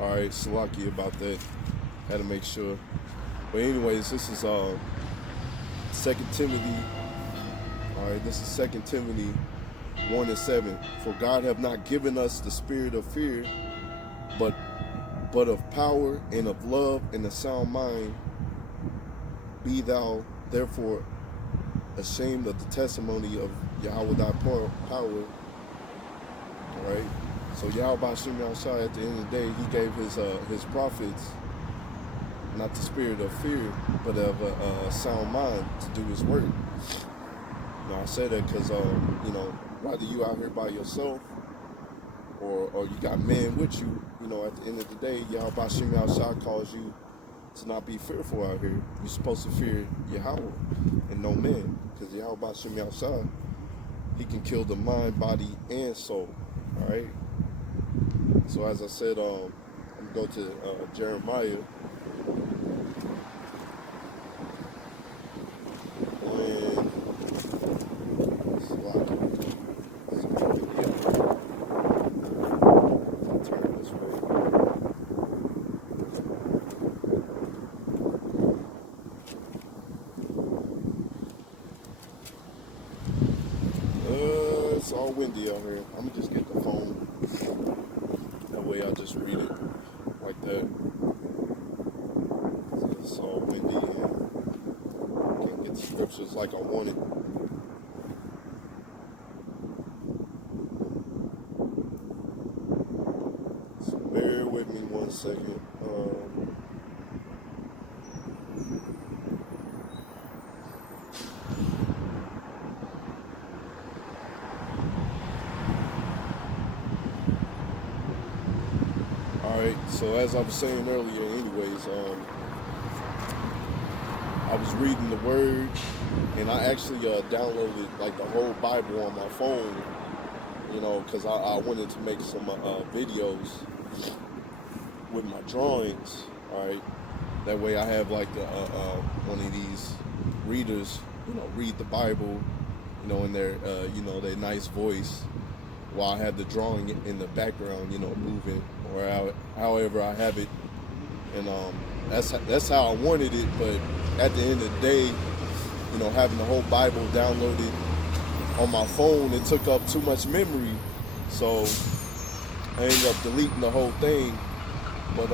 All right, Salaki about that. Had to make sure. But anyways, this is Second Timothy. All right, this is Second Timothy 1:7. For God have not given us the spirit of fear, but of power and of love and a sound mind. Be thou therefore ashamed of the testimony of Yahweh thy power. All right. So Yahweh Hashem Yahushua, at the end of the day, he gave his prophets not the spirit of fear, but of a sound mind to do his work. I say that because whether you out here by yourself or you got men with you, at the end of the day, Yahweh Hashem Yahushua calls you to not be fearful out here. You're supposed to fear Yahweh and no man, because Yahweh Hashem Yahushua, he can kill the mind, body, and soul. All right. So as I said, I'm gonna go to Jeremiah. It's all windy out here. I'm gonna just get the phone. That way I'll just read it like that. It's all windy and can't get the scriptures like I wanted. So bear with me 1 second. Alright, so as I was saying earlier anyways, I was reading the word and I actually downloaded like the whole Bible on my phone, because I wanted to make some videos with my drawings, alright? That way I have like one of these readers, read the Bible, in their, their nice voice, while I have the drawing in the background, moving, or however I have it. And that's how I wanted it. But at the end of the day, having the whole Bible downloaded on my phone, it took up too much memory. So I ended up deleting the whole thing. But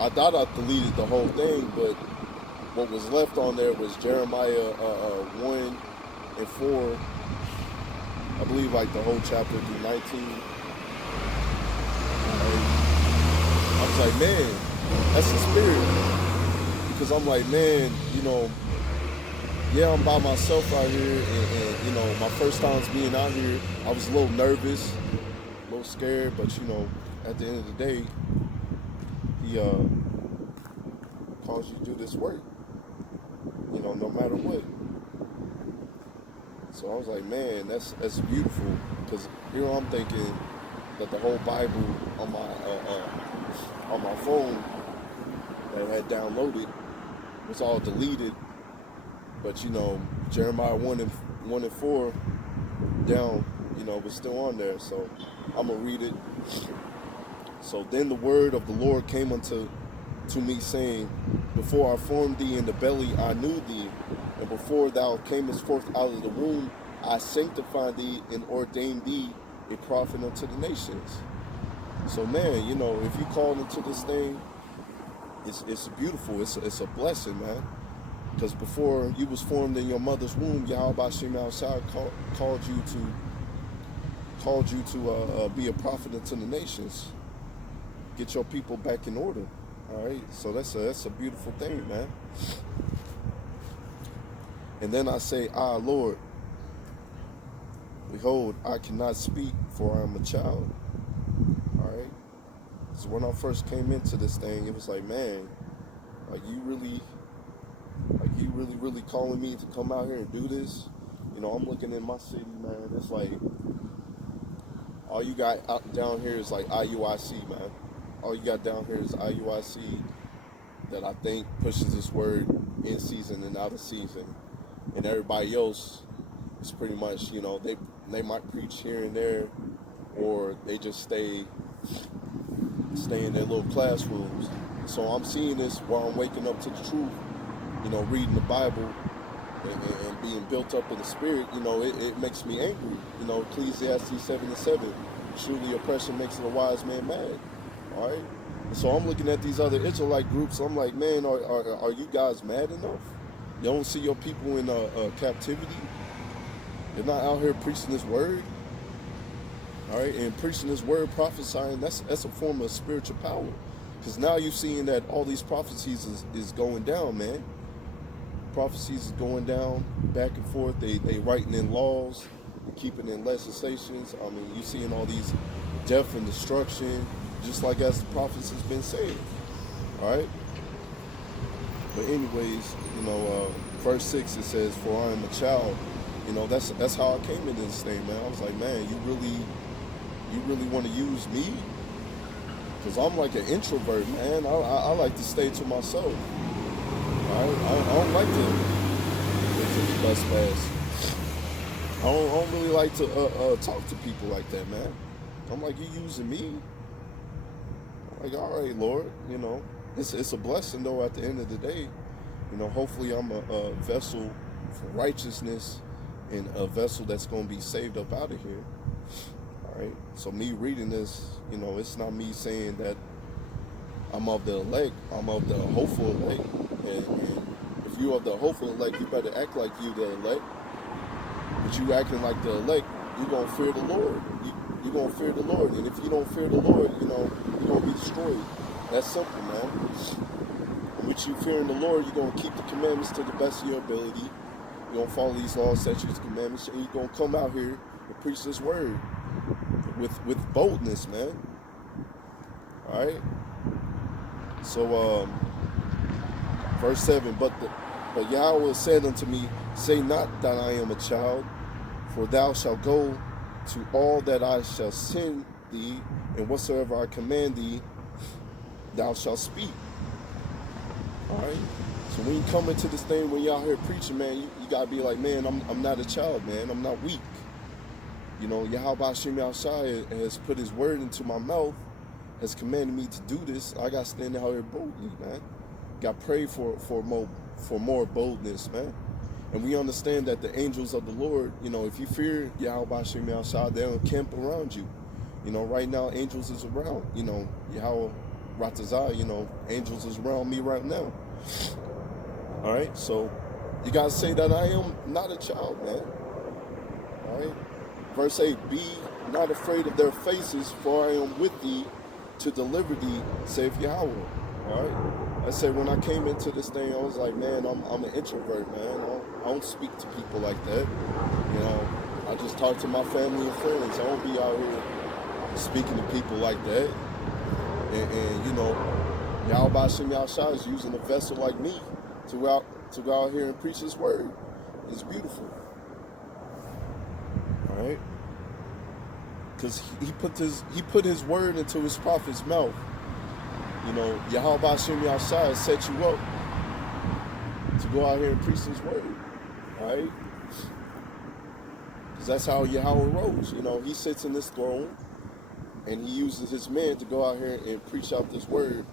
I thought I deleted the whole thing, but what was left on there was Jeremiah 1 and 4. I believe like the whole chapter through 19. I was like, man, that's the spirit. Because I'm like, man, yeah, I'm by myself out here. And my first times being out here, I was a little nervous, a little scared. But, at the end of the day, he calls you to do this work, no matter what. So I was like, man, that's beautiful, because I'm thinking that the whole Bible on my phone that I had downloaded was all deleted, but Jeremiah 1 and 4 down, was still on there. So I'm gonna read it. So then the word of the Lord came unto me, saying, before I formed thee in the belly, I knew thee. And before thou camest forth out of the womb, I sanctified thee and ordained thee a prophet unto the nations. So man, if you called into this thing, it's beautiful. It's a blessing, man. Because before you was formed in your mother's womb, Yahweh Shem outside called you to be a prophet unto the nations. Get your people back in order. All right. So that's a beautiful thing, man. And then I say, Lord, behold, I cannot speak, for I am a child. All right. So when I first came into this thing, it was like, man, you really calling me to come out here and do this? I'm looking in my city, man. It's like all you got down here is like IUIC, man. All you got down here is IUIC that I think pushes this word in season and out of season. And everybody else is pretty much, they might preach here and there, or they just stay stay in their little classrooms. So I'm seeing this while I'm waking up to the truth, reading the Bible and being built up in the spirit. It makes me angry. Ecclesiastes 7:7, surely oppression makes a wise man mad. All right. And so I'm looking at these other Israelite groups. I'm like, man, are you guys mad enough? You don't see your people in captivity? You're not out here preaching this word? All right, and preaching this word, prophesying, that's a form of spiritual power. Because now you're seeing that all these prophecies is going down, man. Prophecies is going down, back and forth. They writing in laws, keeping in legislations. I mean, you're seeing all these death and destruction, just like as the prophets has been saying. All right. But anyways, verse 6, it says, "For I am a child." That's how I came into this thing, man. I was like, man, you really want to use me? Because I'm like an introvert, man. I like to stay to myself. I don't like to bus pass. I don't really like to talk to people like that, man. I'm like, you using me? I'm like, all right, Lord. It's a blessing, though, at the end of the day. Hopefully I'm a vessel for righteousness and a vessel that's going to be saved up out of here. All right. So me reading this, it's not me saying that I'm of the elect. I'm of the hopeful elect. And if you are the hopeful elect, you better act like you the elect. But you acting like the elect, you're going to fear the Lord. You're going to fear the Lord. And if you don't fear the Lord, you're going to be destroyed. That's simple, man. With you fearing the Lord, you're going to keep the commandments to the best of your ability. You're going to follow these laws, statutes, commandments, and you're going to come out here and preach this word with boldness, man. All right. So, verse 7, but Yahweh said unto me, say not that I am a child, for thou shalt go to all that I shall send thee, and whatsoever I command thee, thou shalt speak. All right. So when you come into this thing, when you're out here preaching, man, you gotta be like, man, I'm not a child, man. I'm not weak. Yahweh Hashem Yahushua has put his word into my mouth, has commanded me to do this. I gotta stand out here boldly, man. Got to pray for more boldness, man. And we understand that the angels of the Lord, if you fear Yahweh Hashem Yahushua, they'll camp around you. Right now, angels is around. Yahweh Ratazah, angels is around me right now. All right, so you gotta say that I am not a child, man. All right, verse 8, be not afraid of their faces, for I am with thee to deliver thee, saith Yahweh. All right, I said when I came into this thing, I was like, man, I'm an introvert, man. I don't speak to people like that. I just talk to my family and friends. I don't be out here speaking to people like that. And Yahweh Hashem Yahushua is using a vessel like me to go out here and preach his word. It's beautiful. All right? Because he put his word into his prophet's mouth. Yahweh Hashem Yahushua set you up to go out here and preach his word. All right? Because that's how Yahweh rose. He sits in this throne and he uses his men to go out here and preach out this word.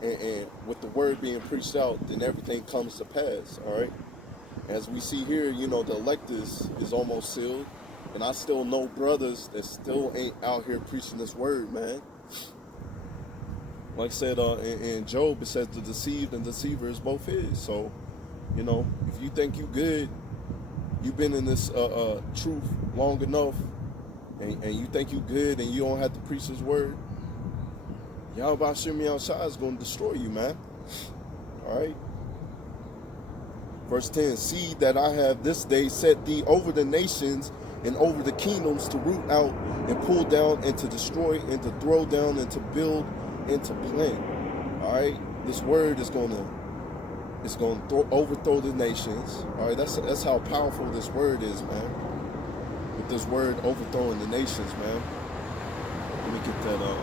And with the word being preached out, then everything comes to pass, all right? As we see here, the elect is almost sealed. And I still know brothers that still ain't out here preaching this word, man. Like I said, in Job, it says the deceived and deceiver is both his. So, if you think you good, you've been in this truth long enough, and you think you good and you don't have to preach his word, Yahweh Hashem Yahushua is going to destroy you, man. All right. Verse 10, see that I have this day set thee over the nations and over the kingdoms to root out and pull down and to destroy and to throw down and to build and to plant. All right. This word is going to overthrow the nations. All right. That's how powerful this word is, man. With this word overthrowing the nations, man. Let me get that up.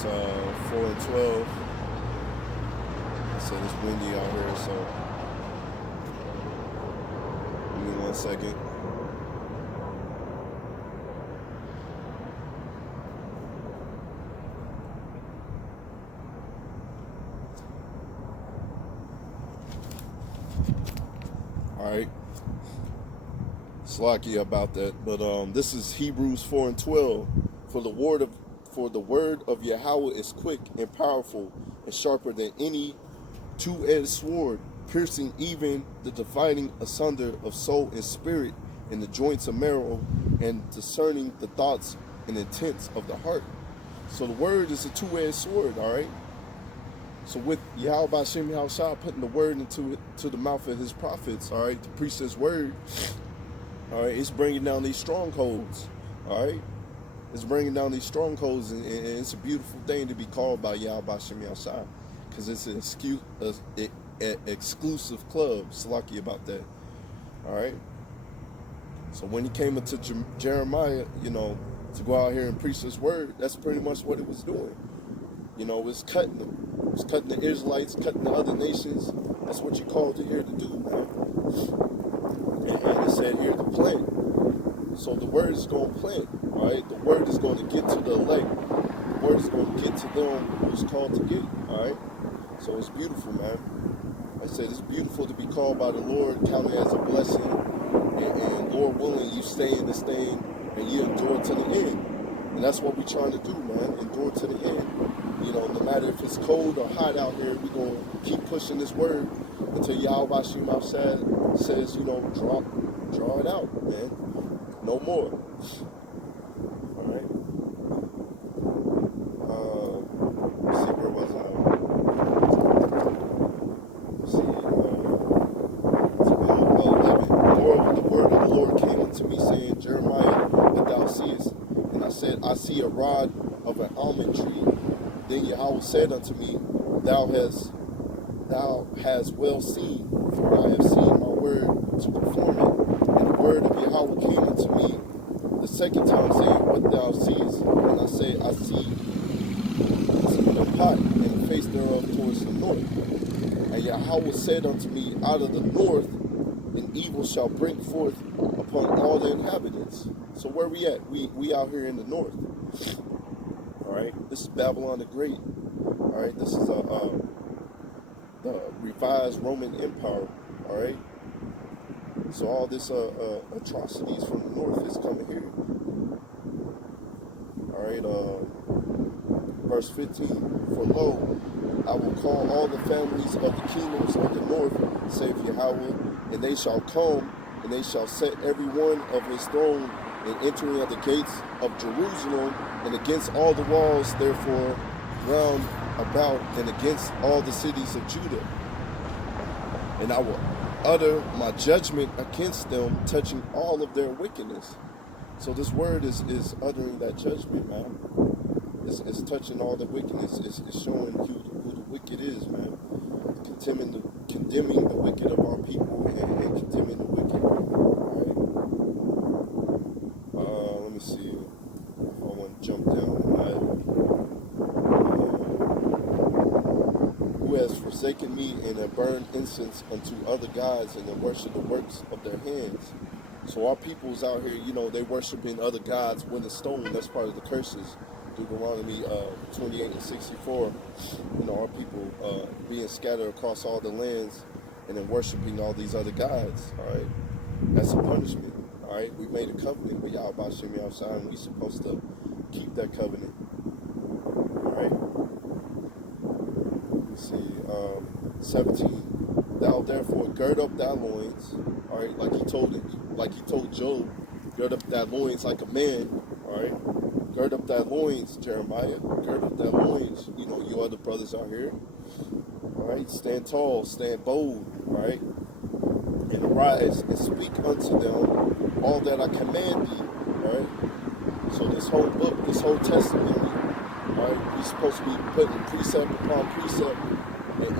4 and 12. I said it's windy out here, so give me 1 second. All right. Slacky about that. But this is Hebrews 4:12. For the word of Yahweh is quick and powerful and sharper than any two-edged sword, piercing even the dividing asunder of soul and spirit and the joints of marrow, and discerning the thoughts and intents of the heart. So the word is a two-edged sword, all right? So with Yahweh B'Shem Yahushua putting the word into the mouth of his prophets, all right, to preach his word, all right, it's bringing down these strongholds, all right? It's bringing down these strongholds, and it's a beautiful thing to be called by Yahweh B'Shem Yahushua, because it's an exclusive club. Slacky about that, all right? So when he came into Jeremiah, to go out here and preach this word, that's pretty much what it was doing. It was cutting them. It was cutting the Israelites, cutting the other nations. That's what you're called to here to do, man. And it said here to plant. So the word is going to plant, all right? The word is going to get to the elect. The word is going to get to them who's called to get, all right? So it's beautiful, man. I said it's beautiful to be called by the Lord, counted as a blessing. And Lord willing, you stay in this thing and you endure to the end. And that's what we're trying to do, man. Endure to the end. No matter if it's cold or hot out here, we're going to keep pushing this word until Yahweh B'Shem Yahushua says, draw it out, man. No more. All right. Let's see, where was I? Let's see. 11. Moreover, the word of the Lord came unto me, saying, Jeremiah, what thou seest. And I said, I see a rod of an almond tree. Then Yahweh said unto me, Thou hast well seen, for I have seen my word to perform it. And the word of Yahweh came unto me the second time, saying, What thou seest? And I said, I see a pot, and the face thereof towards the north. And Yahweh said unto me, Out of the north an evil shall break forth upon all the inhabitants. So where we at? We out here in the north. All right, this is Babylon the Great. All right, this is the revised Roman Empire. All right, so all this atrocities from the north is coming here. All right, verse 15. For lo, I will call all the families of the kingdoms of the north, saith Yahweh, and they shall come, and they shall set every one of his throne and entering of the gates of Jerusalem, and against all the walls, therefore, round about, and against all the cities of Judah. And I will utter my judgment against them, touching all of their wickedness. So this word is uttering that judgment, man. It's touching all the wickedness. It's showing who the wicked is, man. Condemning the wicked of our people and condemning the wicked. Let me see if I want to jump down. Who has forsaken me and have burned incense unto other gods and have worshipped the works of their hands. So our people's out here, they worshiping other gods with a stone. That's part of the curses. Deuteronomy 28 and 64. Our people being scattered across all the lands and then worshiping all these other gods. All right, that's a punishment. All right, we made a covenant with Yahweh B'Shem Yahushua, and we're supposed to keep that covenant. All right. Let's see, 17. Thou therefore gird up thy loins. All right, like he told Job, gird up thy loins like a man. All right. Gird up thy loins, Jeremiah. Gird up thy loins. You other brothers out here. All right. Stand tall, stand bold. All right. And arise and speak unto them all that I command thee. All right. So this whole book, this whole testimony, all right, we're supposed to be putting precept upon precept and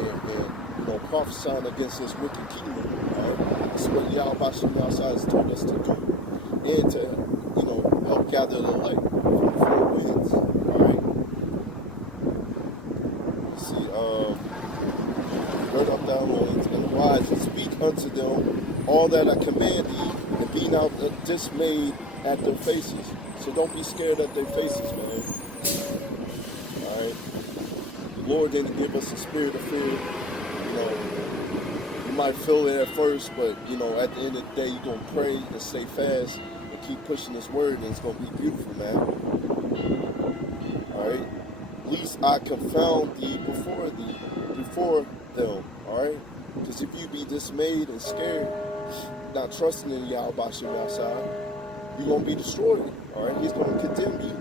prophesying against this wicked kingdom. All right. That's what Yahweh B'Shem Yahushua has told us to do, and to help gather the light from the four winds. All right. See, gird up thy loins and arise and speak unto them all that I command thee, and be not dismayed at their faces. So don't be scared at their faces, man. All right. The Lord didn't give us a spirit of fear. We might feel it at first, but you know, at the end of the day, you're gonna pray and stay fast and keep pushing this word, and it's gonna be beautiful, man. All right. Least I confound thee before them. All right. Because if you be dismayed and scared, not trusting in Yahweh Bashim outside, you're gonna be destroyed. All right. He's gonna condemn you.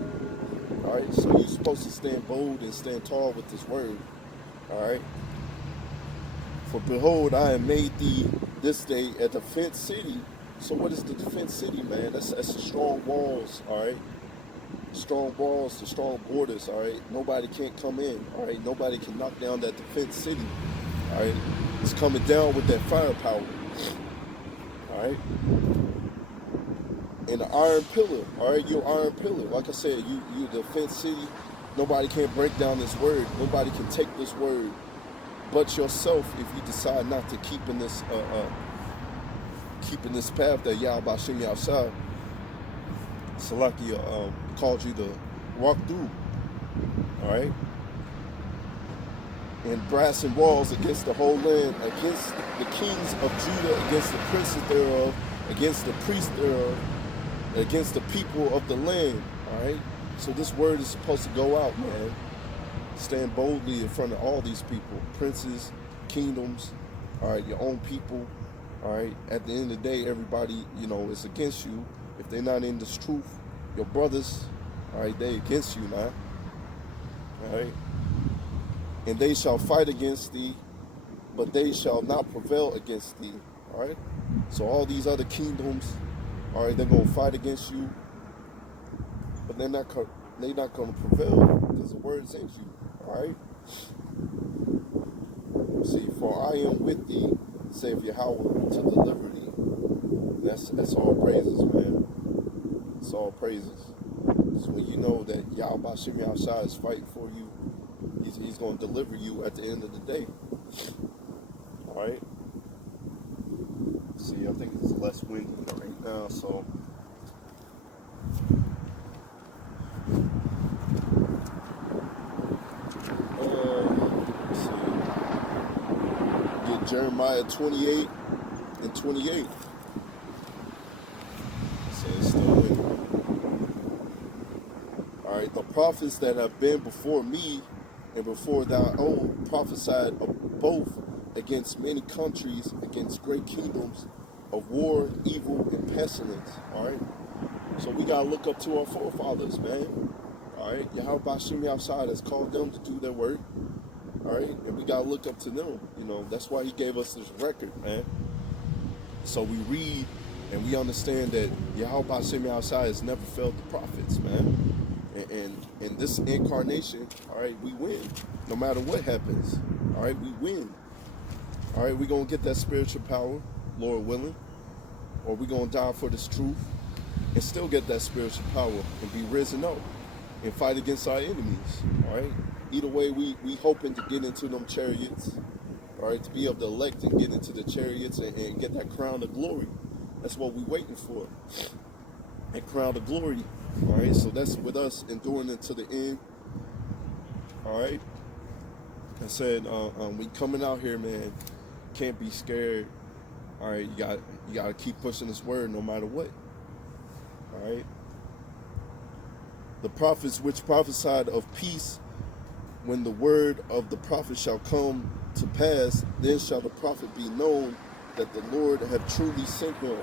All right. So you're supposed to stand bold and stand tall with this word. All right. For behold, I have made thee this day a defense city. So what is the defense city, man? That's the strong walls, all right? Strong walls, the strong borders, all right? Nobody can't come in, all right? Nobody can knock down that defense city, all right? It's coming down with that firepower, all right? And the iron pillar, all right? You're iron pillar. Like I said, you're the defense city. Nobody can break down this word. Nobody can take this word but yourself if you decide not to keep in this path that Yahweh Bashim Yahshua Salakia called you to walk through. All right? And brass and walls against the whole land, against the kings of Judah, against the princes thereof, against the priests thereof, against the people of the land. All right? So this word is supposed to go out, man. Stand boldly in front of all these people, princes, kingdoms, all right, your own people, all right. At the end of the day, everybody, you know, is against you. If they're not in this truth, your brothers, all right, they against you now, all right. And they shall fight against thee, but they shall not prevail against thee, all right. So all these other kingdoms, all right, they're gonna fight against you, but they're not gonna prevail because the word is in you. All right. See, for I am with thee, saith Yahweh, to deliver thee. That's all praises, man. It's all praises. So when you know that Yahweh Bashim Yahshua is fighting for you, he's going to deliver you at the end of the day. All right. See, I think it's less windy right now, so. Jeremiah 28 and 28. So it's still winning. All right, the prophets that have been before me and before thou old prophesied of both against many countries, against great kingdoms, of war, evil, and pestilence. All right. So we gotta look up to our forefathers, man. All right. Yahweh Bashim Yahshua has called them to do their work. All right, and we gotta look up to them. You know, that's why he gave us this record, man. So we read and we understand that Yahweh Bashim Yahshua has never failed the prophets, man. And in this incarnation, all right, we win. No matter what happens, all right, we win. All right, we're gonna get that spiritual power, Lord willing, or we're gonna die for this truth and still get that spiritual power and be risen up and fight against our enemies. All right. Either way, we hoping to get into them chariots, all right, to be able to elect and get into the chariots and get that crown of glory. That's what we waiting for, that crown of glory, all right? So that's with us enduring into the end, all right? I said, we coming out here, man, can't be scared, all right? You got to keep pushing this word no matter what, all right? The prophets which prophesied of peace, when the word of the prophet shall come to pass, then shall the prophet be known that the Lord have truly sent him.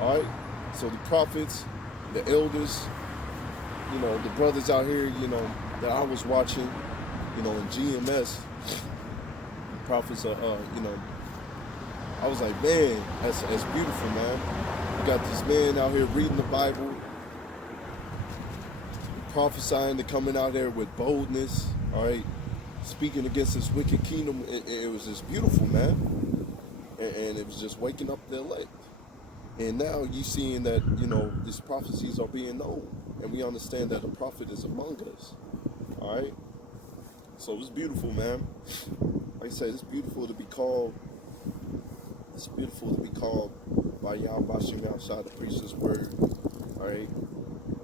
All right? So the prophets, the elders, you know, the brothers out here, you know, that I was watching, you know, in GMS, the prophets are, you know, I was like, man, that's beautiful, man. You got this man out here reading the Bible, prophesying, to coming out there with boldness, all right, speaking against this wicked kingdom. It was just beautiful, man, and it was just waking up the elect. And now you seeing that, you know, these prophecies are being known, and we understand that a prophet is among us, all right. So it's beautiful, man. Like I said, it's beautiful to be called. It's beautiful to be called by Yahweh Bashim Yahshua to preach His word, all right.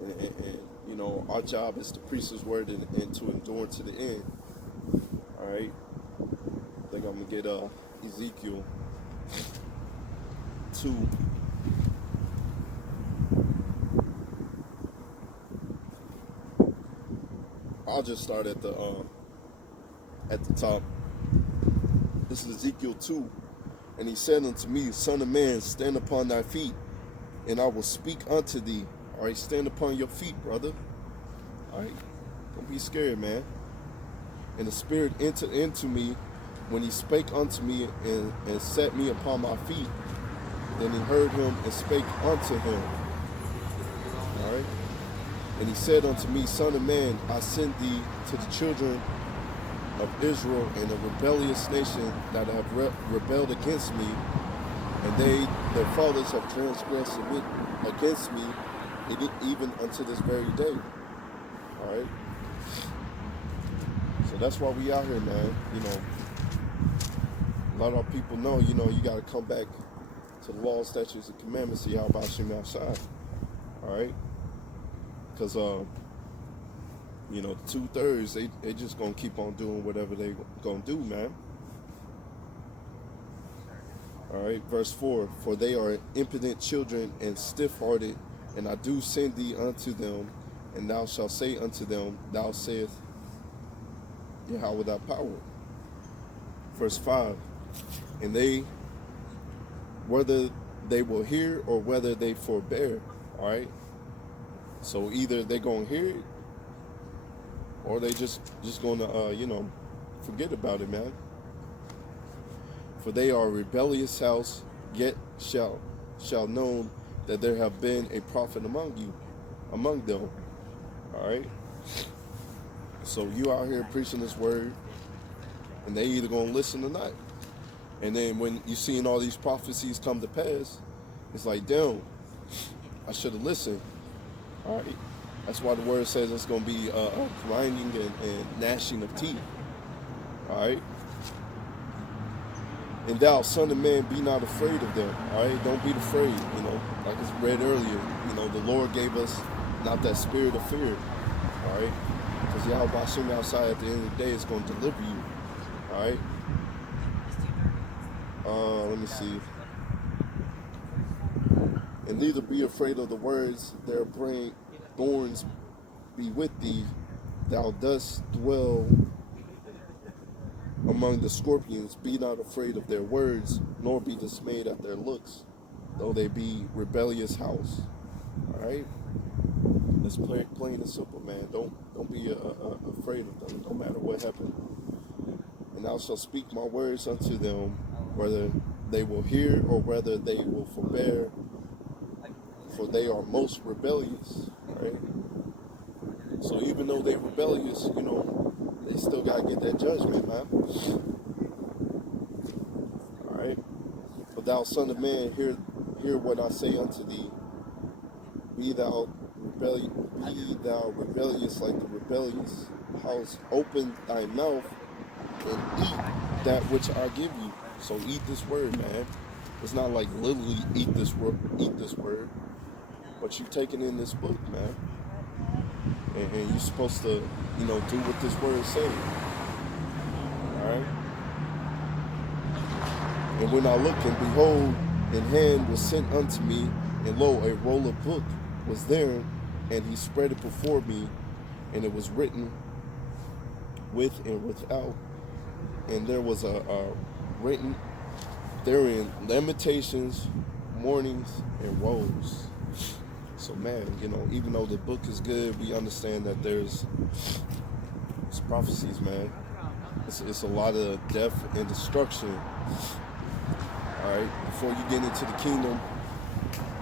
And you know, our job is to preach His word and to endure to the end. All right. I think I'm gonna get Ezekiel 2. I'll just start at the top. This is Ezekiel 2. And he said unto me, Son of man, stand upon thy feet, and I will speak unto thee. All right, stand upon your feet, brother. All right, don't be scared, man. And the Spirit entered into me when he spake unto me and set me upon my feet. Then he heard him and spake unto him. All right. And he said unto me, Son of man, I send thee to the children of Israel and a rebellious nation that have rebelled against me, and their fathers have transgressed against me, even unto this very day. All right. So that's why we out here, man. You know, a lot of people know, you know, you got to come back to the law, statutes, and commandments of Yahweh Shem outside. All right. Because, you know, 2/3, they just going to keep on doing whatever they going to do, man. All right, verse 4, for they are impudent children and stiff-hearted, and I do send thee unto them, and thou shalt say unto them, thou sayest Yahweh thy power. Verse 5, and they, whether they will hear or whether they forbear, all right? So either they're going to hear it, or they just going to, you know, forget about it, man. For they are a rebellious house, yet shall know that there have been a prophet among them. All right? So you out here preaching this word, and they either going to listen or not. And then when you seeing all these prophecies come to pass, it's like, damn, I should have listened. All right? That's why the word says it's going to be grinding and gnashing of teeth. All right? And thou, son of man, be not afraid of them. All right? Don't be afraid, you know. Like it's read earlier, you know, the Lord gave us not that spirit of fear. All right? Because Yahweh Shem outside at the end of the day is going to deliver you. All right? Let me see. And neither be afraid of the words their brain thorns be with thee. Thou dost dwell among the scorpions. Be not afraid of their words, nor be dismayed at their looks, though they be rebellious house. All right, it's plain and simple, man. Don't be afraid of them, no matter what happens. And thou shalt speak my words unto them, whether they will hear or whether they will forbear, for they are most rebellious. All right. So even though they're rebellious, you know, they still gotta get that judgment, man. All right. But thou, son of man, hear what I say unto thee. Be thou rebellious like the rebellious house. Open thy mouth and eat that which I give you. So eat this word, man. It's not like literally eat this word, but you taking in this book, man. And you're supposed to, you know, do what this word says. All right? And when I looked, and behold, an hand was sent unto me, and lo, a roll of book was there, and he spread it before me, and it was written with and without, and there was a written therein lamentations, mournings, and woes. So man, you know, even though the book is good, we understand that there's prophecies, man. It's a lot of death and destruction. All right, before you get into the kingdom,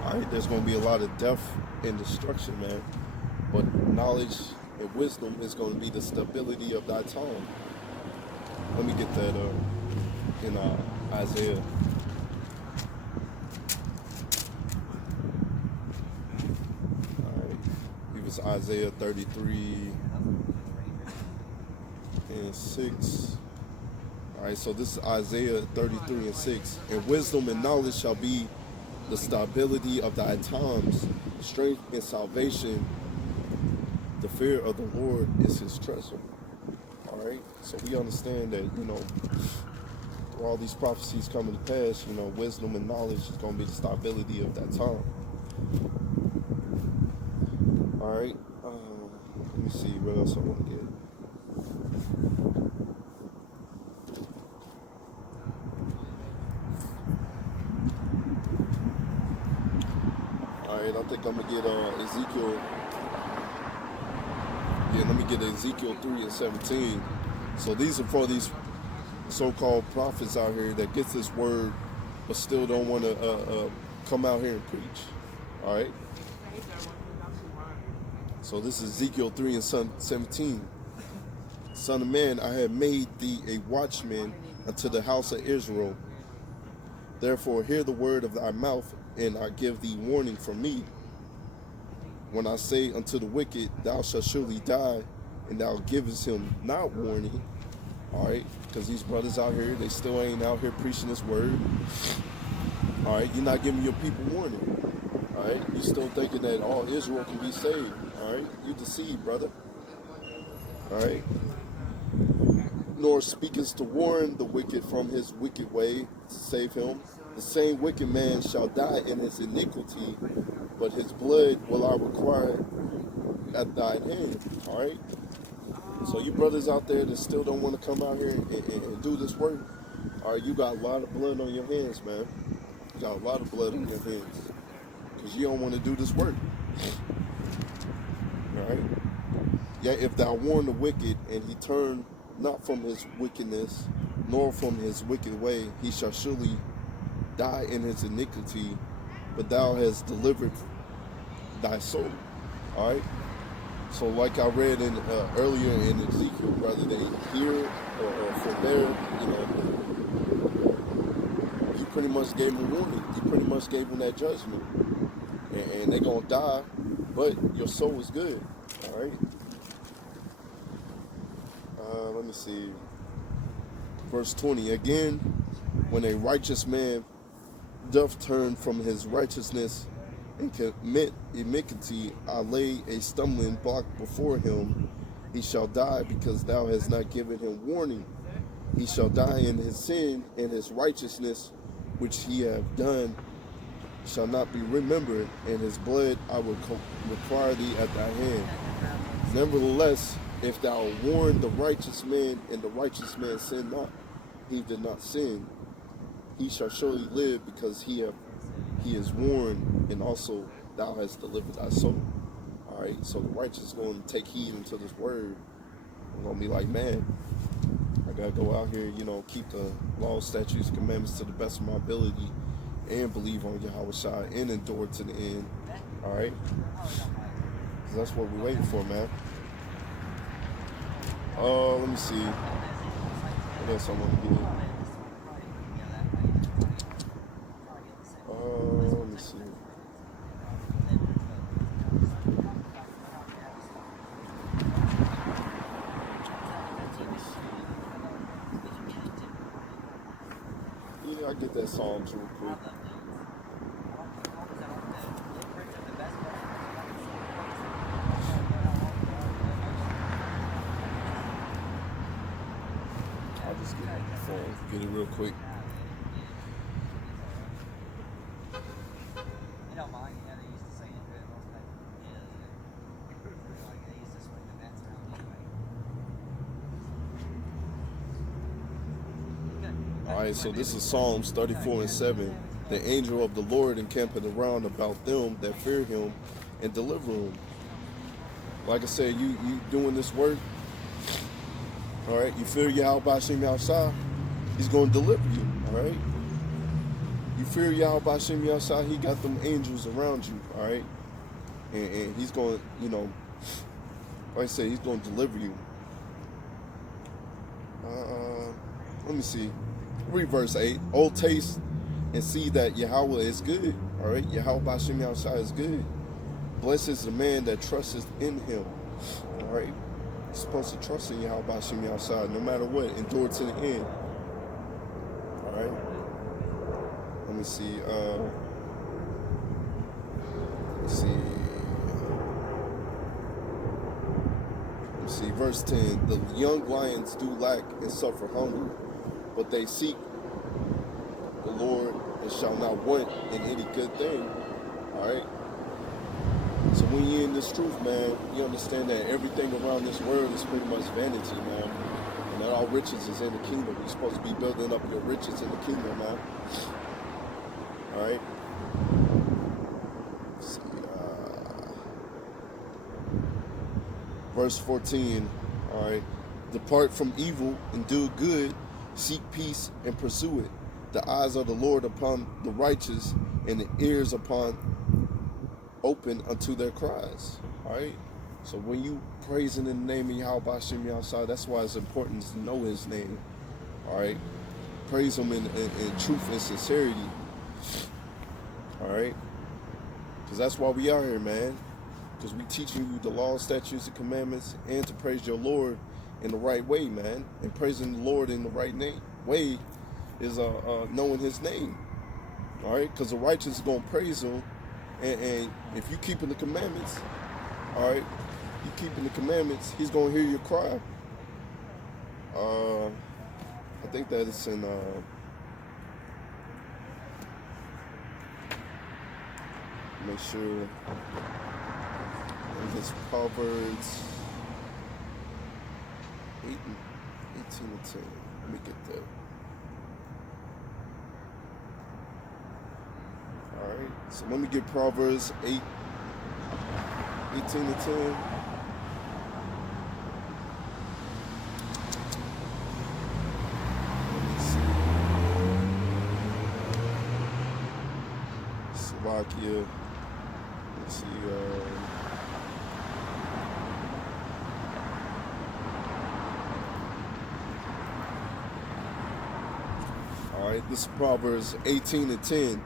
all right, there's going to be a lot of death and destruction, man. But knowledge and wisdom is going to be the stability of thy tongue. Let me get that in Isaiah. Isaiah 33 and 6. All right, so this is Isaiah 33 and 6. And wisdom and knowledge shall be the stability of thy times, strength and salvation. The fear of the Lord is his treasure. All right, so we understand that, you know, all these prophecies coming to pass, you know, wisdom and knowledge is going to be the stability of that time. All right. Let me see what else I want to get. All right, I think I'm gonna get Ezekiel. Yeah, let me get Ezekiel 3 and 17. So these are for these so-called prophets out here that gets this word, but still don't want to come out here and preach. All right. So this is Ezekiel 3 and 17. Son of man, I have made thee a watchman unto the house of Israel. Therefore hear the word of thy mouth, and I give thee warning from me. When I say unto the wicked, thou shalt surely die, and thou givest him not warning. All right, because these brothers out here, they still ain't out here preaching this word. All right, you're not giving your people warning. All right, you still thinking that all Israel can be saved. All right, you deceived, brother. All right, nor speakest to warn the wicked from his wicked way to save him. The same wicked man shall die in his iniquity, but his blood will I require at thine hand. All right. So you brothers out there that still don't want to come out here and do this work, all right, you got a lot of blood on your hands, man. You got a lot of blood on your hands because you don't want to do this work. All right. Yet if thou warn the wicked, and he turn not from his wickedness, nor from his wicked way, he shall surely die in his iniquity, but thou hast delivered thy soul. All right. So like I read in earlier in Ezekiel, whether they hear or forbear, you know, you pretty much gave them a warning. You pretty much gave them that judgment. And they're going to die, but your soul is good. All right. Let me see. Verse 20. Again, when a righteous man doth turn from his righteousness and commit iniquity, I lay a stumbling block before him. He shall die because thou hast not given him warning. He shall die in his sin, and his righteousness which he hath done shall not be remembered, and his blood I will require thee at thy hand. Nevertheless, if thou warn the righteous man, and the righteous man sin not, he did not sin, he shall surely live, because he is warned, and also thou hast delivered thy soul. All right, so the righteous is going to take heed into this word. I'm going to be like, man, I got to go out here, you know, keep the laws, statutes, commandments to the best of my ability, and believe on Yahweh Shai, and endure to the end. All right, because that's what we're waiting for, man. Let me see. What else I want to get? Let me see. Yeah, I get that Psalms real quick. I'll just get my phone, get it real quick. Alright, so this is Psalms 34 and 7. The angel of the Lord encampeth around about them that fear him and deliver them. Like I said, you doing this work, alright, you fear Yahweh Shem outside, he's going to deliver you, alright? You fear Yahweh Shem outside, he got them angels around you, alright? And he's going to, you know, like I said, he's going to deliver you. Let me see. Read verse 8. Oh, taste and see that Yahweh is good. All right. Yahweh Shem Yahushua is good. Blessed is the man that trusteth in him. All right. You're supposed to trust in Yahweh Shem Yahushua no matter what. Endure to the end. All right. Let me see. Let's see. Verse 10. The young lions do lack and suffer hunger, but they seek the Lord and shall not want in any good thing. All right. So when you're in this truth, man, you understand that everything around this world is pretty much vanity, man. And that all riches is in the kingdom. You're supposed to be building up your riches in the kingdom, man. All right. Let's see, verse 14. All right. Depart from evil and do good. Seek peace and pursue it. The eyes of the Lord upon the righteous, and the ears upon open unto their cries. All right. So when you praising in the name of Yahweh Bashem Yahshua, that's why it's important to know His name. All right. Praise Him in truth and sincerity. All right. Because that's why we are here, man. Because we teaching you the law, statutes, and commandments, and to praise your Lord in the right way, man. And praising the Lord in the right way is knowing His name. All right. Because the righteous is going to praise Him. And if you keeping the commandments, all right, you keeping the commandments, He's going to hear your cry. I think that it's in, make sure, it's Proverbs 18 and 10. Let me get that. Alright, so let me get Proverbs 18 and 10. Slovakia. Let's see. Alright, this is Proverbs 18 and 10.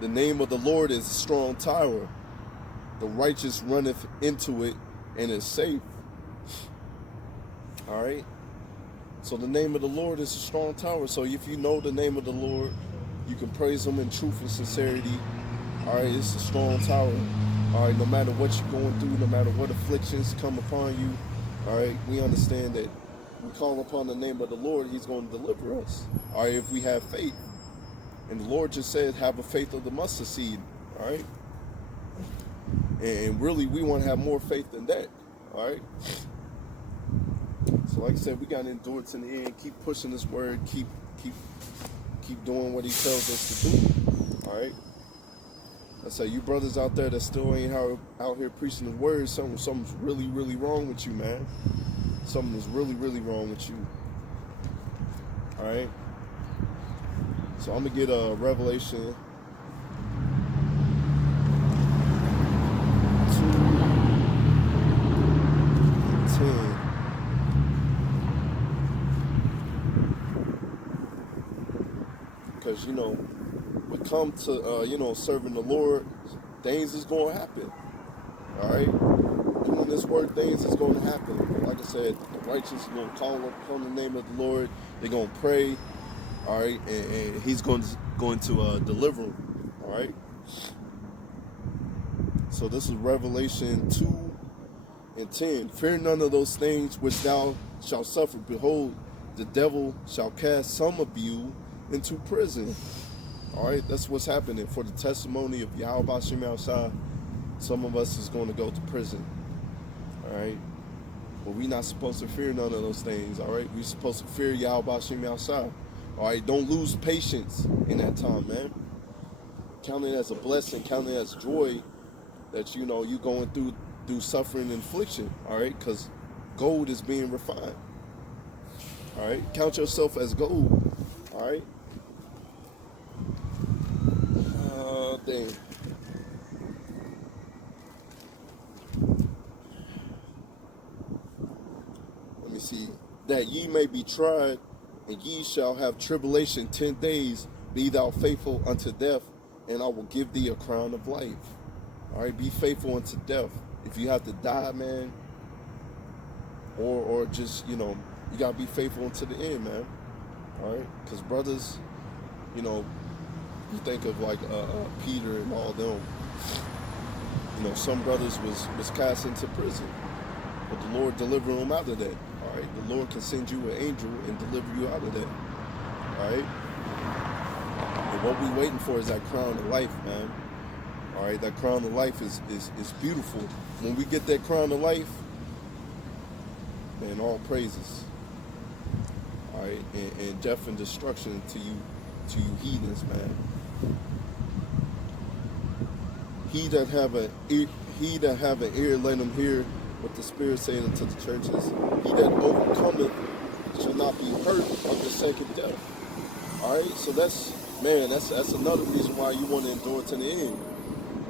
The name of the Lord is a strong tower. The righteous runneth into it and is safe. All right. So the name of the Lord is a strong tower. So if you know the name of the Lord, you can praise Him in truth and sincerity. All right. It's a strong tower. All right. No matter what you're going through, no matter what afflictions come upon you. All right. We understand that we call upon the name of the Lord, He's going to deliver us. All right. If we have faith. And the Lord just said, have a faith of the mustard seed, all right? And really, we want to have more faith than that, all right? So like I said, we got to endure to the end. Keep pushing this word. Keep doing what He tells us to do, all right? I say, you brothers out there that still ain't out here preaching the word, something's really, really wrong with you, man. Something is really, really wrong with you, all right? So I'm going to get a Revelation 2:10. Because, we come to, serving the Lord, things is going to happen. All right? Doing this work, things is going to happen. But like I said, the righteous are going to call upon the name of the Lord. They're going to pray. All right, and He's going to deliver them. All right. So this is Revelation 2 and 10. Fear none of those things which thou shalt suffer. Behold, the devil shall cast some of you into prison. All right, that's what's happening for the testimony of Yahweh Bashem Yahshua. Some of us is going to go to prison. All right, but we're not supposed to fear none of those things. All right, we're supposed to fear Yahweh Bashem Yahshua. All right, don't lose patience in that time, man. Count it as a blessing, count it as joy that, you're going through suffering and affliction, all right? Because gold is being refined, all right? Count yourself as gold, all right? Dang. Let me see. That ye may be tried, and ye shall have tribulation 10 days. Be thou faithful unto death, and I will give thee a crown of life. All right, be faithful unto death. If you have to die, man, or just, you got to be faithful unto the end, man. All right, because brothers, you think of like Peter and all them. Some brothers was cast into prison, but the Lord delivered them out of that. All right, the Lord can send you an angel and deliver you out of that. All right. And what we waiting for is that crown of life, man. All right, that crown of life is beautiful. When we get that crown of life, man, all praises. All right, and death and destruction to you heathens, man. He that have an ear, let him hear what the Spirit saying unto the churches. He that overcometh shall not be hurt of the second death. All right, so that's another reason why you want to endure to the end.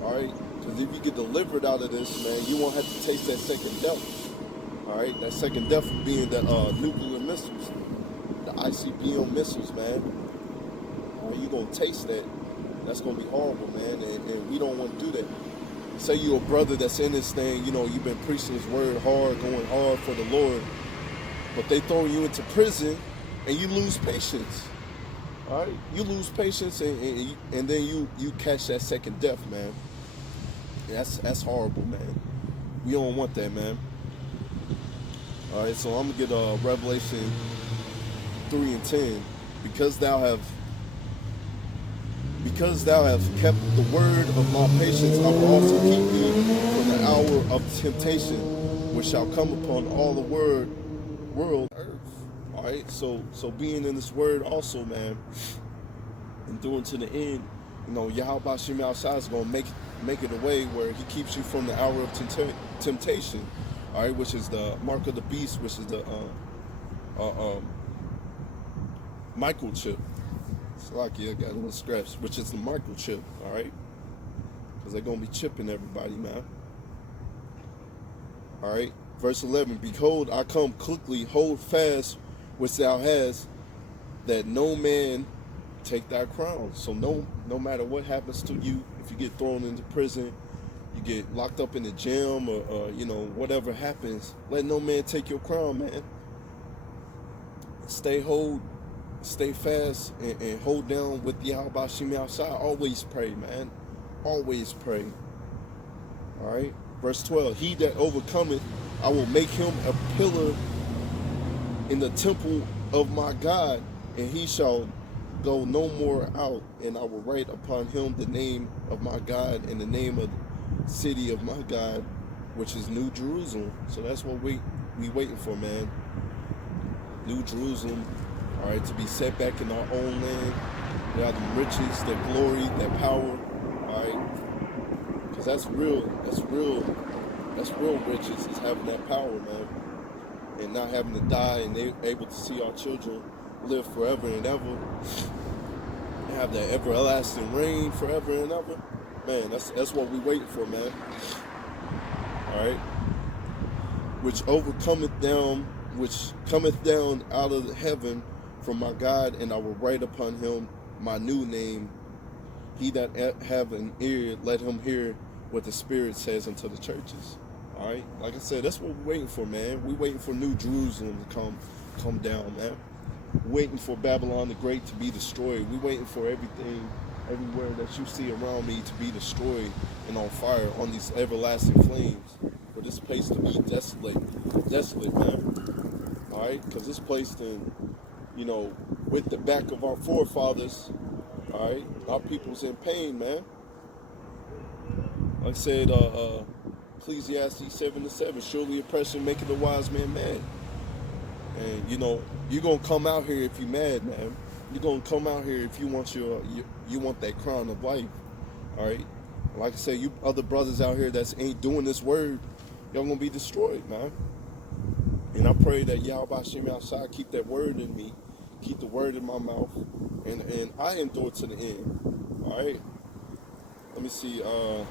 All right, because if you get delivered out of this, man, you won't have to taste that second death. All right, that second death being the nuclear missiles, the ICBM missiles, man. All right, you're gonna taste that. That's gonna be horrible, man, and we don't want to do that. Say you're a brother that's in this thing, you know, you've been preaching His word hard, going hard for the Lord, but they throw you into prison and you lose patience. All right, you lose patience and then you catch that second death, man. That's horrible, man. We don't want that, man. All right, so I'm gonna get Revelation 3:10. Because thou have kept the word of my patience, I will also keep thee from the hour of temptation, which shall come upon all the world, earth. All right, so being in this word also, man, and doing to the end, you know, Yahweh Shem outside is gonna make it a way where He keeps you from the hour of temptation. All right, which is the mark of the beast, which is the microchip. Slovakia got a little scraps, which is the microchip, all right? Because they're going to be chipping everybody, man. All right? Verse 11, behold, I come quickly, hold fast which thou hast, that no man take thy crown. So no matter what happens to you, if you get thrown into prison, you get locked up in the gym, or you know, whatever happens, let no man take your crown, man. Stay fast and hold down with Yahweh Shem outside. Always pray, man. Always pray. All right. Verse 12. He that overcometh, I will make him a pillar in the temple of my God, and he shall go no more out. And I will write upon him the name of my God and the name of the city of my God, which is New Jerusalem. So that's what we waiting for, man. New Jerusalem. All right, to be set back in our own land. We have the riches, that glory, that power. All right, because that's real riches, is having that power, man, and not having to die, and they're able to see our children live forever and ever, and have that everlasting reign forever and ever. Man, that's what we waiting for, man. All right, which cometh down out of heaven from my God, and I will write upon him my new name. He that have an ear, let him hear what the Spirit says unto the churches. All right, like I said, that's what we're waiting for, man. We're waiting for New Jerusalem to come down, man. We're waiting for Babylon the Great to be destroyed. We're waiting for everything, everywhere that you see around me, to be destroyed and on fire, on these everlasting flames. For this place to be desolate, man. All right, because this place then, you know, with the back of our forefathers, all right, our people's in pain, man. Like I said, Ecclesiastes 7:7, surely oppression maketh the wise man mad. And, you know, you're going to come out here if you're mad, man. You're going to come out here if you want you want that crown of life, all right? Like I said, you other brothers out here that ain't doing this word, y'all going to be destroyed, man. And I pray that Yahweh Shem outside keep that word in me, keep the word in my mouth, and I endure to the end. All right. Let me see. I'm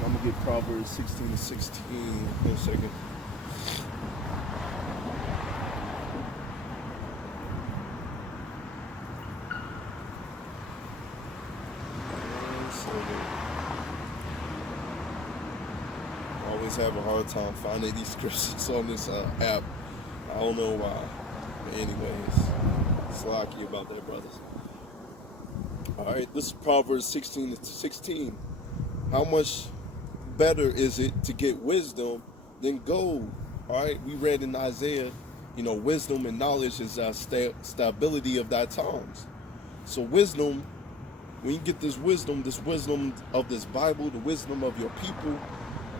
gonna get Proverbs 16:16 in a second. I always have a hard time finding these scriptures on this app. I don't know why. But anyways, slocky about that, brothers. All right, this is Proverbs 16:16. How much better is it to get wisdom than gold? All right, we read in Isaiah, you know, wisdom and knowledge is stability of thy times. So wisdom, when you get this wisdom of this Bible, the wisdom of your people,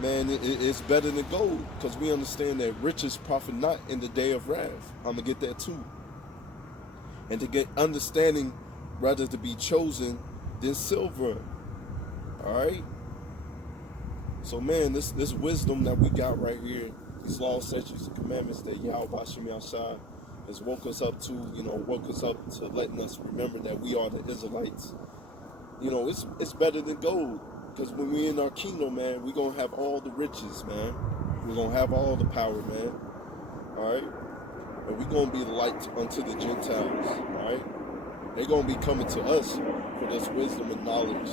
man, it's better than gold, because we understand that riches profit not in the day of wrath. I'm gonna get that too. And to get understanding, rather to be chosen than silver. All right. So man, this wisdom that we got right here, these laws, statutes, and commandments that Yahweh Bashim Yahshai has woke us up to, woke us up to letting us remember that we are the Israelites. It's better than gold, because when we're in our kingdom, man, we're gonna have all the riches, man. We're gonna have all the power, man. All right. And we're going to be the light unto the Gentiles, all right? They're going to be coming to us for this wisdom and knowledge.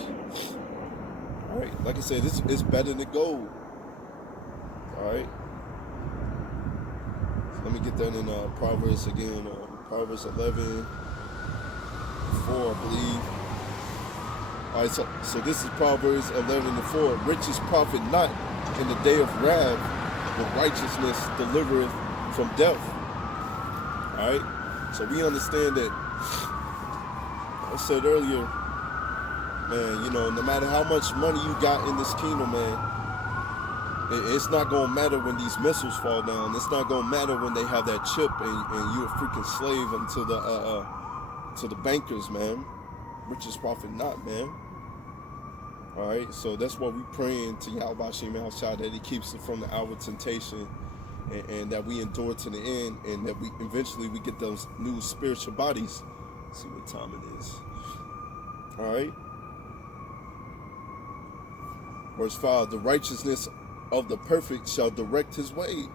All right? Like I said, it's better than gold. All right? So let me get that in Proverbs again. Proverbs 11, 4, I believe. All right, so this is Proverbs 11 and 4. Riches profit not in the day of wrath, but righteousness delivereth from death. All right, so we understand that. I said earlier, man, no matter how much money you got in this kingdom, man, it's not gonna matter when these missiles fall down. It's not gonna matter when they have that chip and you're a freaking slave unto the bankers, man. Riches profit not, man. All right, so that's what we praying to Yahweh Shem Shah, that He keeps it from the hour of temptation. And that we endure to the end, and that we eventually get those new spiritual bodies. Let's see what time it is. All right. Verse 5, the righteousness of the perfect shall direct his way.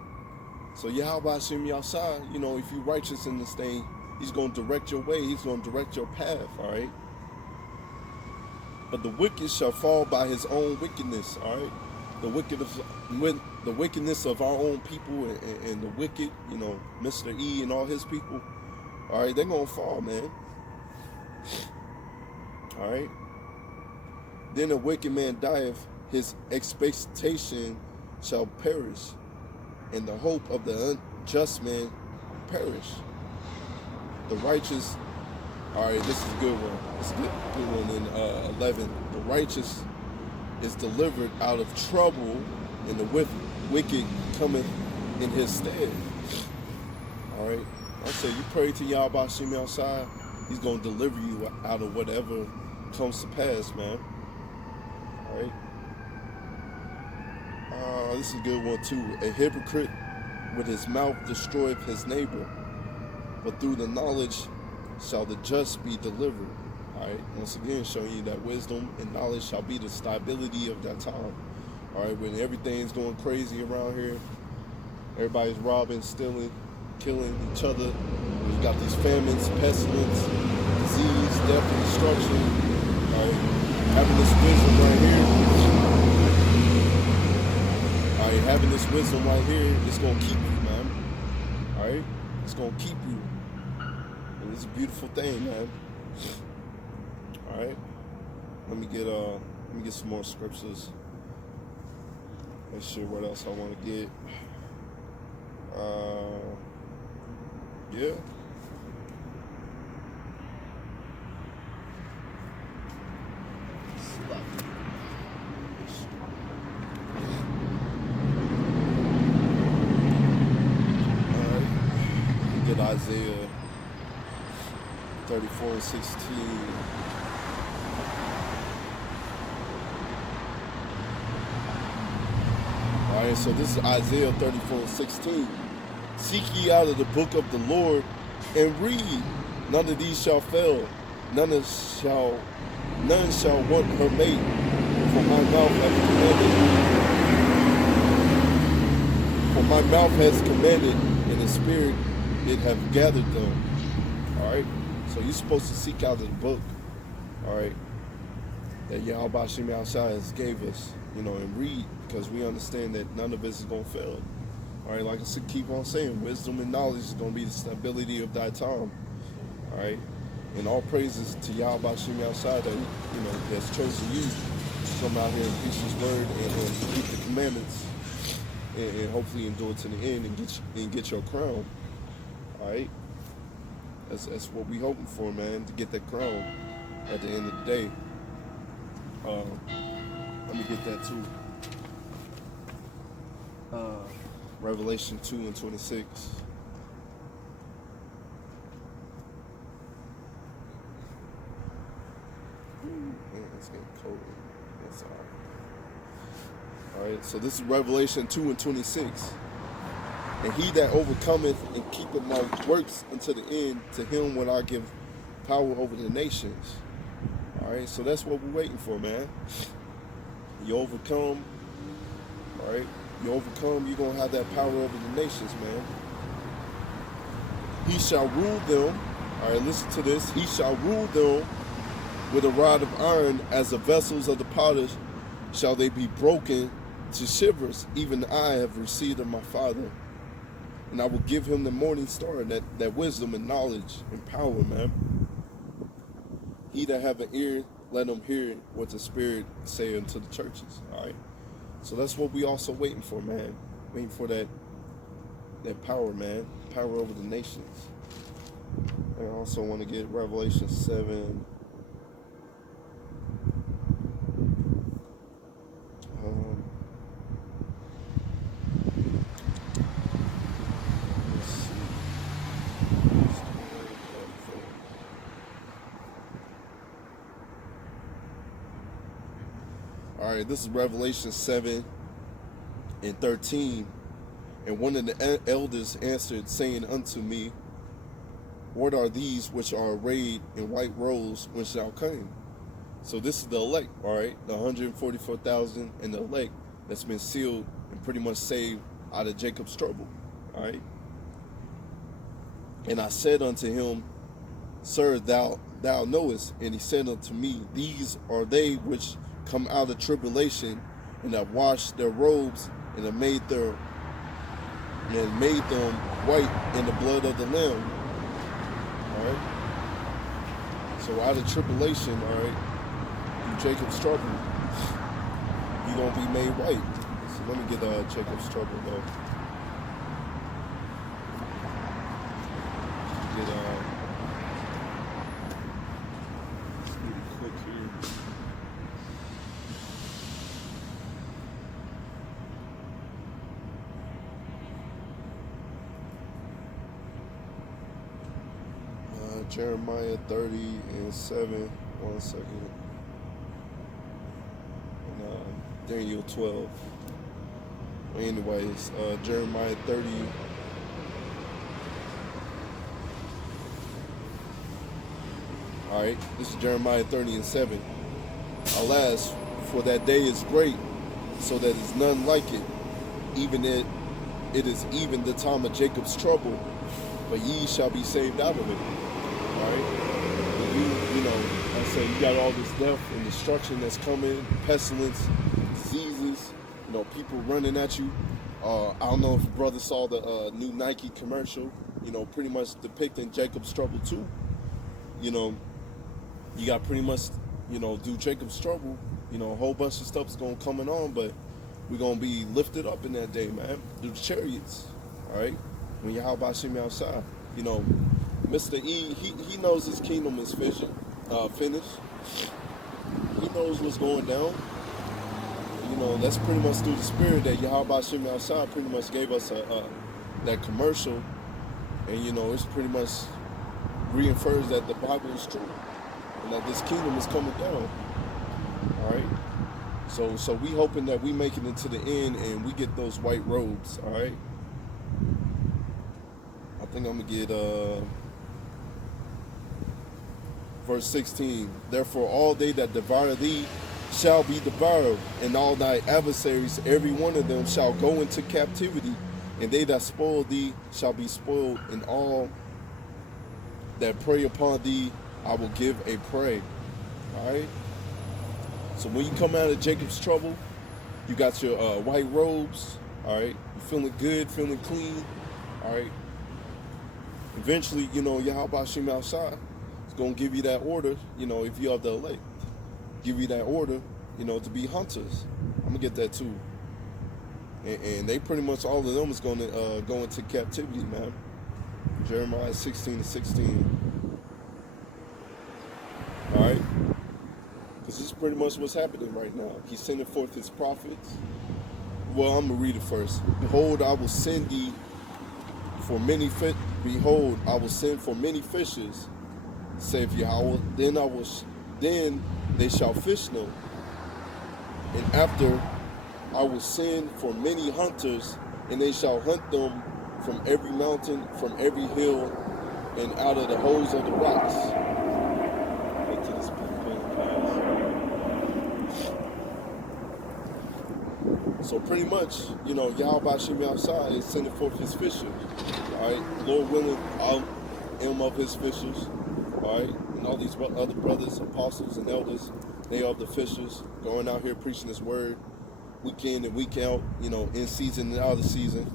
So Yahweh Hashem Yahshai, if you're righteous in this thing, He's going to direct your way. He's going to direct your path, all right? But the wicked shall fall by his own wickedness, all right? The wickedness of our own people and the wicked, Mr. E and all his people, all right, they're going to fall, man. All right. Then a wicked man dieth, his expectation shall perish, and the hope of the unjust man perish. The righteous, all right, this is a good one. This is a good one in 11. The righteous is delivered out of trouble, and the wicked cometh in his stead. All right. I say you pray to Yahweh Shem Yahshai, He's going to deliver you out of whatever comes to pass, man. All right. This is a good one too. A hypocrite with his mouth destroyeth his neighbor, but through the knowledge shall the just be delivered. All right. Once again, showing you that wisdom and knowledge shall be the stability of that time. All right. When everything's going crazy around here, everybody's robbing, stealing, killing each other. You got these famines, pestilence, disease, death, and destruction. All right. Having this wisdom right here. All right. Having this wisdom right here, it's going to keep you, man. All right. It's going to keep you. And it's a beautiful thing, man. All right. Let me get some more scriptures. Make sure what else I want to get. Yeah. Get Isaiah 34 and 16. All right, so this is Isaiah 34 and 16. Seek ye out of the book of the Lord and read. None of these shall fail. None shall want her mate. For my mouth hath commanded. For my mouth has commanded, and the Spirit it have gathered them. All right. So you're supposed to seek out of the book. All right. That Yahweh Shem Yahshai has gave us, and read, because we understand that none of this is gonna fail. All right, like I said, keep on saying, wisdom and knowledge is going to be the stability of thy time. All right, and all praises to Yahweh Shem Yahshai that has chosen you to come out here and preach His word and keep the commandments, and hopefully endure to the end and get your crown. All right, That's what we hoping for, man, to get that crown at the end of the day. Let me get that too. Revelation 2:26. Man, it's getting cold. That's all right. All right, so this is Revelation 2:26. And he that overcometh and keepeth my works unto the end, to him will I give power over the nations. All right, so that's what we're waiting for, man. You overcome, all right? You overcome, you're going to have that power over the nations, man. He shall rule them, all right, listen to this. He shall rule them with a rod of iron, as the vessels of the potters shall they be broken to shivers. Even I have received of my Father. And I will give him the morning star, that wisdom and knowledge and power, man. He that have an ear, let him hear what the Spirit say unto the churches, all right? So that's what we also waiting for, man. Waiting for that power, man. Power over the nations. I also want to get Revelation 7. Let's see. All right, this is Revelation 7:13. And one of the elders answered, saying unto me, what are these which are arrayed in white robes, when shall come? So this is the elect, all right? The 144,000 and the elect that's been sealed and pretty much saved out of Jacob's trouble, all right? And I said unto him, Sir, thou knowest. And he said unto me, these are they which come out of tribulation, and have washed their robes, and have made them white in the blood of the Lamb. All right. So out of tribulation, all right, through Jacob's trouble, you're gonna be made white. So let me get Jacob's trouble though. Get let's get it quick here. Jeremiah 30:7. 1 second. And Daniel 12. Anyways, Jeremiah 30. All right, this is Jeremiah 30:7. Alas, for that day is great, so that is none like it. Even it is even the time of Jacob's trouble, but ye shall be saved out of it. All right, you know, I say you got all this death and destruction that's coming, pestilence, diseases, you know, people running at you. I don't know if your brother saw the new Nike commercial, you know, pretty much depicting Jacob's trouble too. You know, you got pretty much, you know, do Jacob's trouble, you know, a whole bunch of stuff's going to coming on, but we're going to be lifted up in that day, man, through the chariots, all right? When Yahweh Shem outside, you know, Mr. E, he knows his kingdom is finished. He knows what's going down. You know, that's pretty much through the spirit that Yahweh Shem outside pretty much gave us that commercial. And, you know, it's pretty much reinforces that the Bible is true. And that this kingdom is coming down. All right? So we hoping that we make it into the end and we get those white robes. All right? I think I'm going to get... Verse 16, therefore all they that devour thee shall be devoured, and all thy adversaries, every one of them, shall go into captivity, and they that spoil thee shall be spoiled, and all that prey upon thee I will give a prey. All right? So when you come out of Jacob's trouble, you got your white robes, all right? You're feeling good, feeling clean, all right? Eventually, you know, Yahweh Shem outside going to give you that order, you know, if you have the elect, give you that order, you know, to be hunters. I'm going to get that too. And they pretty much, all of them is going to go into captivity, man. Jeremiah 16:16. All right? Because this is pretty much what's happening right now. He's sending forth his prophets. Well, I'm going to read it first. Behold, I will send thee for many Behold, I will send for many fishes, saith Yahweh. Then they shall fish them. And after I will send for many hunters, and they shall hunt them from every mountain, from every hill, and out of the holes of the rocks. Wait till this pass. So pretty much, Yahweh Hashem outside is sending forth his fishers. All right, Lord willing, I am of his fishers. All right, and all these other brothers, apostles, and elders, they are the fishers, going out here preaching his word, week in and week out, in season and out of season.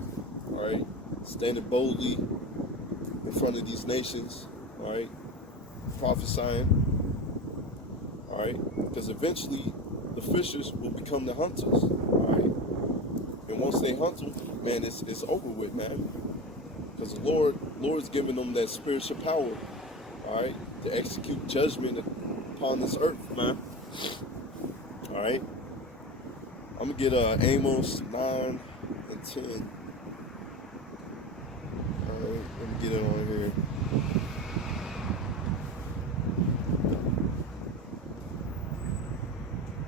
All right, standing boldly in front of these nations. All right, prophesying. All right, because eventually the fishers will become the hunters. All right, and once they hunt them, man, it's over with, man. Because the Lord's giving them that spiritual power, all right, to execute judgment upon this earth, man. All right, I'm gonna get Amos 9 and 10. All right, let me get it on here.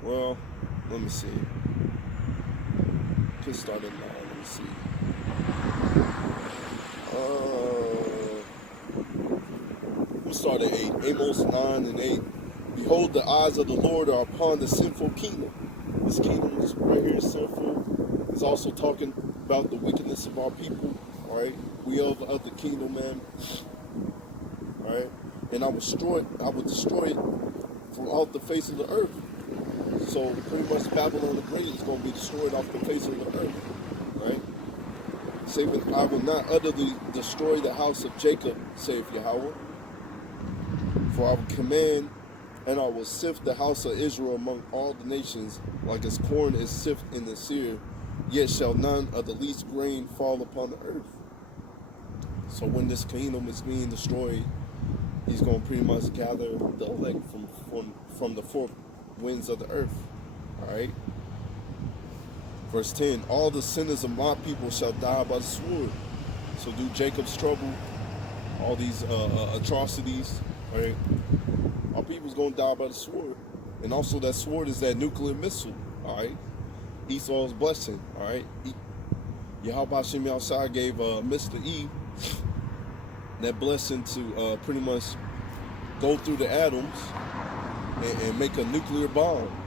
Well, let me see. Could start at 9. Let me see. We'll start at 8. Amos 9 and 8. Behold, the eyes of the Lord are upon the sinful kingdom. This kingdom is right here is sinful. It's also talking about the wickedness of our people. All right, we are of the kingdom, man. All right, and I will destroy it from off the face of the earth. So pretty much Babylon the Great is going to be destroyed off the face of the earth. Right? Saying, I will not utterly destroy the house of Jacob, saith Yahweh. For I will command, and I will sift the house of Israel among all the nations, like as corn is sifted in the seer, yet shall none of the least grain fall upon the earth. So when this kingdom is being destroyed, he's going to pretty much gather the elect from the four winds of the earth. All right. Verse 10, all the sinners of my people shall die by the sword. So do Jacob's trouble, all these atrocities, all right? Our people's going to die by the sword. And also that sword is that nuclear missile, all right? Esau's blessing, all right? Yahweh Hashem outside gave Mr. Eve that blessing to pretty much go through the atoms and make a nuclear bomb.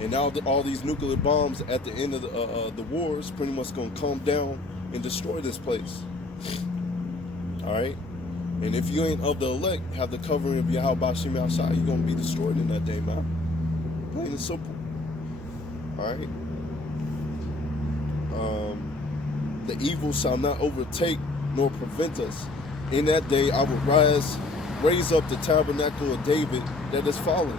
And now all these nuclear bombs at the end of the war is pretty much going to come down and destroy this place. All right? And if you ain't of the elect, have the covering of Yahweh Hashem outside, you're going to be destroyed in that day, man. Plain and simple. All right? The evil shall not overtake nor prevent us. In that day I will raise up the tabernacle of David that is fallen.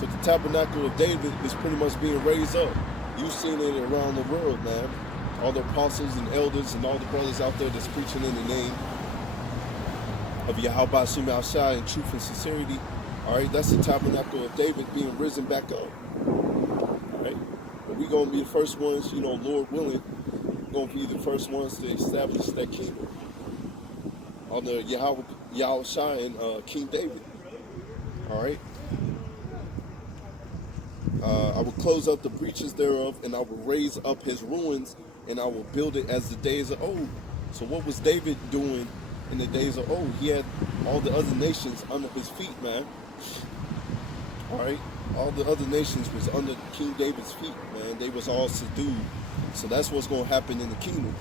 So the tabernacle of David is pretty much being raised up. You've seen it around the world, man. All the apostles and elders and all the brothers out there that's preaching in the name of Yahweh Hashem Shai in truth and sincerity. All right, that's the tabernacle of David being risen back up. All right, but we're going to be the first ones, Lord willing, going to be the first ones to establish that kingdom under Yahweh Shai and King David. All right. I will close up the breaches thereof, and I will raise up his ruins, and I will build it as the days of old. So what was David doing in the days of old? He had all the other nations under his feet, man. All right? All the other nations was under King David's feet, man. They was all subdued. So that's what's going to happen in the kingdom.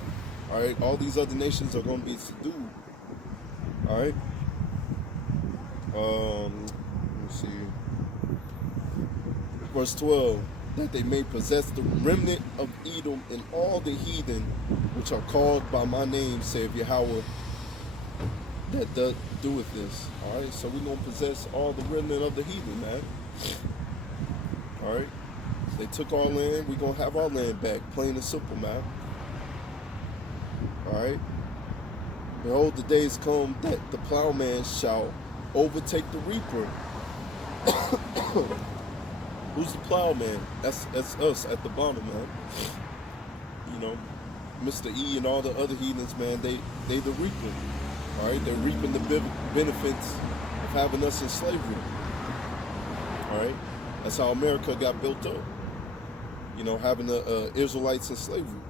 All right? All these other nations are going to be subdued. All right? Let me see. Verse 12, that they may possess the remnant of Edom and all the heathen which are called by my name, saith Yahweh, that doeth this. All right, so we're going to possess all the remnant of the heathen, man. All right, they took our land, we're going to have our land back, plain and simple, man. All right, Behold, the days come that the plowman shall overtake the reaper. Who's the plowman? That's us at the bottom, man. You know, Mr. E and all the other heathens, man, they the reaper. All right, they're reaping the benefits of having us in slavery. All right, that's how America got built up. You know, having the Israelites in slavery.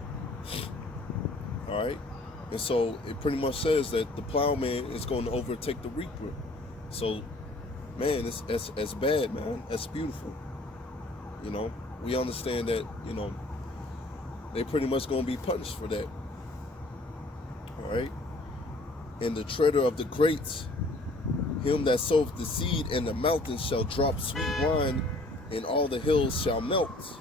All right, and so it pretty much says that the plowman is going to overtake the reaper. So, man, it's bad, man. That's beautiful. You know, we understand that, you know, they pretty much going to be punished for that. All right. And the treader of the grates, him that soweth the seed in the mountains shall drop sweet wine, and all the hills shall melt.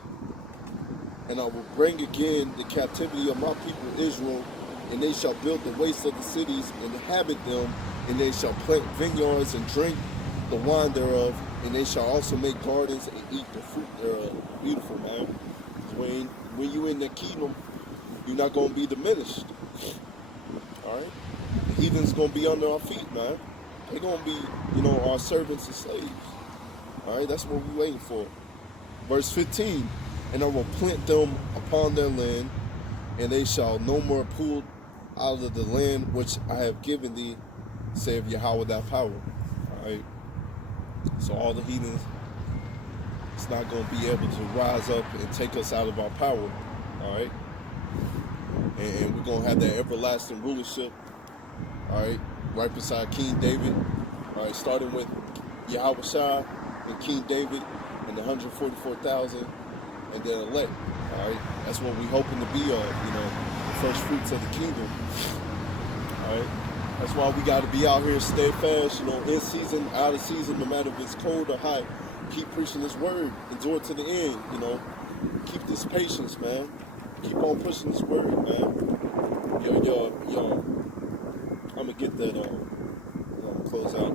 And I will bring again the captivity of my people Israel, and they shall build the waste of the cities, and inhabit them, and they shall plant vineyards and drink the wine thereof, and they shall also make gardens and eat the fruit thereof. Beautiful, man. When you in the kingdom, you're not going to be diminished. All right? The heathen's going to be under our feet, man. They're going to be, you know, our servants and slaves. All right? That's what we're waiting for. Verse 15, and I will plant them upon their land, and they shall no more pull out of the land which I have given thee, saith Yahweh thy power. All right? So all the heathens, it's not going to be able to rise up and take us out of our power. All right? And we're going to have that everlasting rulership. All right beside King David. All right, starting with Yahweh Shai and King David and the 144,000 and then elect. All right, that's what we're hoping to be of, you know, the first fruits of the kingdom. All right, that's why we got to be out here steadfast, you know, in season, out of season, no matter if it's cold or hot. Keep preaching this word, endure to the end, you know. Keep this patience, man. Keep on pushing this word, man. Yo, I'm gonna get that. I'm gonna close out.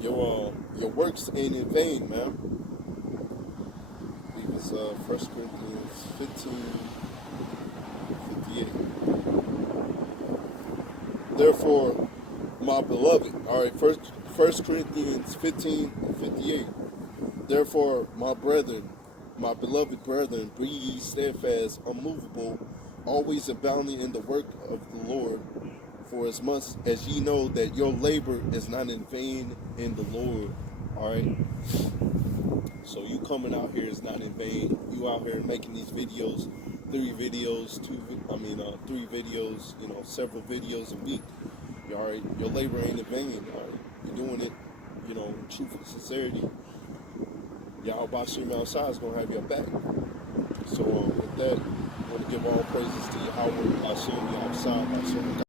Your works ain't in vain, man. I believe it's 1 Corinthians 15:58. Therefore, my beloved, all right, 1 Corinthians 15:58. Therefore, my brethren, my beloved brethren, be ye steadfast, unmovable, always abounding in the work of the Lord. For as much as ye know that your labor is not in vain in the Lord. All right. So you coming out here is not in vain. You out here making these videos, 3 videos, 3 videos, you know, several videos a week. All right. Your labor ain't in vain. All right. You're doing it, you know, in truth and sincerity. Yahweh Shem outside is gonna have your back. So with that, I want to give all praises to Yahweh Hashem, Yahweh outside,